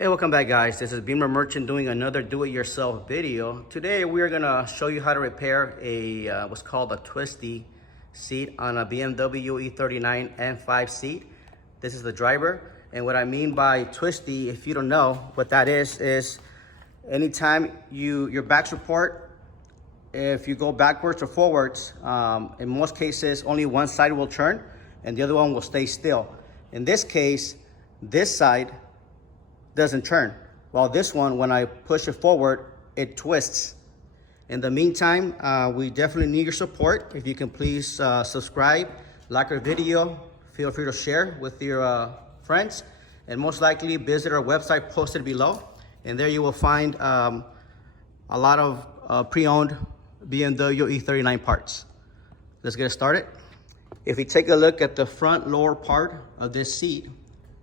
Hey, welcome back guys. This is Beamer Merchant doing another do-it-yourself video. Today we are gonna show you how to repair a what's called a twisty seat on a BMW E39 M5 seat. This is the driver, and what I mean by twisty, if you don't know what that is anytime your back support, if you go backwards or forwards, in most cases only one side will turn and the other one will stay still. In this case, this side doesn't turn, while this one, when I push it forward, it twists. In the meantime, we definitely need your support. If you can please subscribe, like our video, feel free to share with your friends, and most likely visit our website posted below, and there you will find a lot of pre-owned BMW E39 parts. Let's get started. If we take a look at the front lower part of this seat,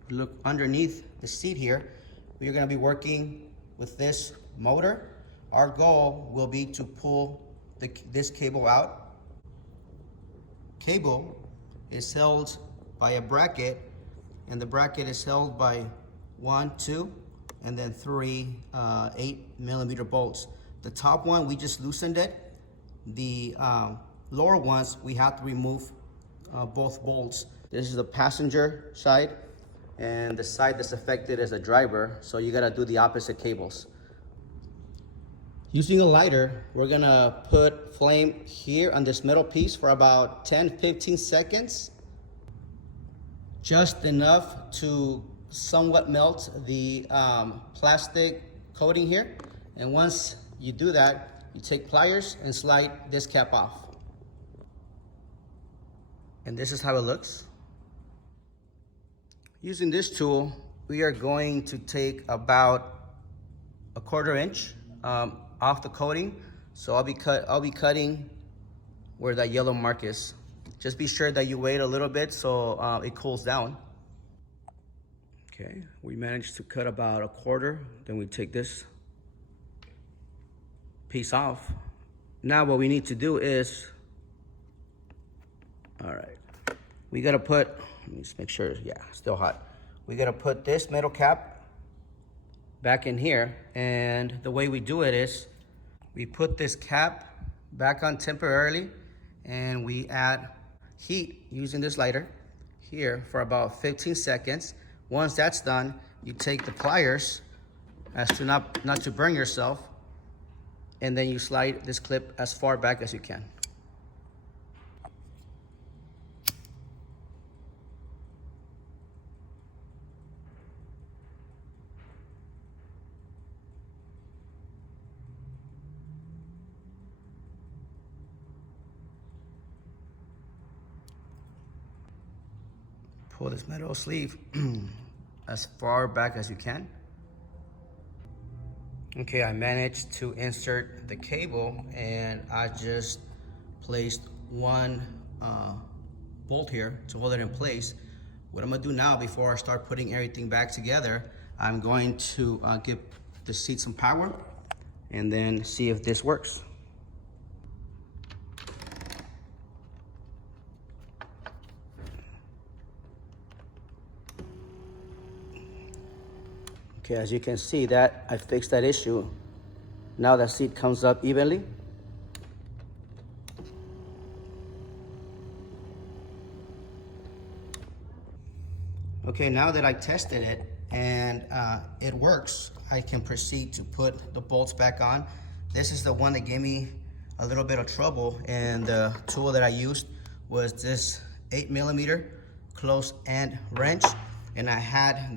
look underneath the seat here, we're going to be working with this motor. Our goal will be to pull this cable out. Cable is held by a bracket, and the bracket is held by 1, 2, and then 3 8mm bolts. The top one, we just loosened it. The lower ones, we have to remove both bolts. This is the passenger side, and the side that's affected is a driver, so you gotta do the opposite cables. Using a lighter, we're gonna put flame here on this metal piece for about 10-15 seconds, just enough to somewhat melt the plastic coating here. And once you do that, you take pliers and slide this cap off. And this is how it looks. Using this tool, we are going to take about a 1/4 inch off the coating. So I'll be cutting where that yellow mark is. Just be sure that you wait a little bit so it cools down. Okay, we managed to cut about a 1/4. Then we take this piece off. Now what we need to do is, all right, we gotta put, let me just make sure, yeah, still hot. We gotta put this metal cap back in here, and the way we do it is we put this cap back on temporarily, and we add heat using this lighter here for about 15 seconds. Once that's done, you take the pliers as to not to burn yourself, and then you slide this clip as far back as you can. Pull this metal sleeve as far back as you can. Okay, I managed to insert the cable, and I just placed one bolt here to hold it in place. What I'm gonna do now, before I start putting everything back together, I'm going to give the seat some power and then see if this works. Okay, as you can see, that I fixed that issue. Now that seat comes up evenly. Okay, now that I tested it and it works, I can proceed to put the bolts back on. This is the one that gave me a little bit of trouble, and the tool that I used was this 8mm close end wrench, and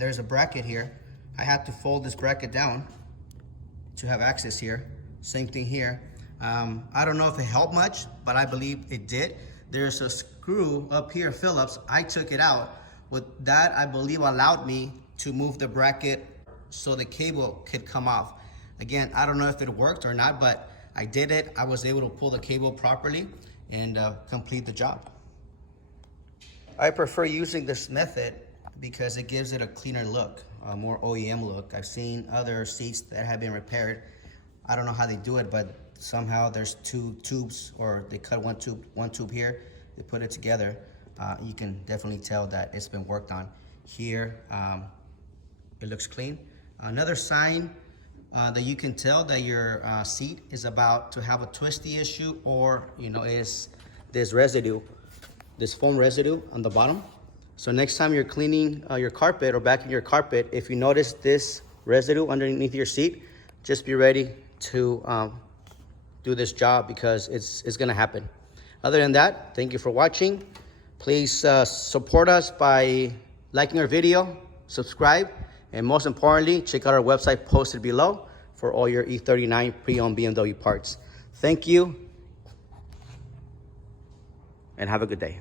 there's a bracket here. I had to fold this bracket down to have access here. Same thing here. I don't know if it helped much, but I believe it did. There's a screw up here, Phillips. I took it out. With that, I believe allowed me to move the bracket so the cable could come off. Again, I don't know if it worked or not, but I did it. I was able to pull the cable properly and complete the job. I prefer using this method because it gives it a cleaner look, a more OEM look. I've seen other seats that have been repaired. I don't know how they do it, but somehow there's two tubes, or they cut one tube here, they put it together. You can definitely tell that it's been worked on. Here, it looks clean. Another sign that you can tell that your seat is about to have a twisty issue, or is this residue, this foam residue on the bottom. So next time you're cleaning your carpet or backing your carpet, if you notice this residue underneath your seat, just be ready to do this job, because it's gonna happen. Other than that, thank you for watching. Please support us by liking our video, subscribe, and most importantly, check out our website posted below for all your E39 pre-owned BMW parts. Thank you, and have a good day.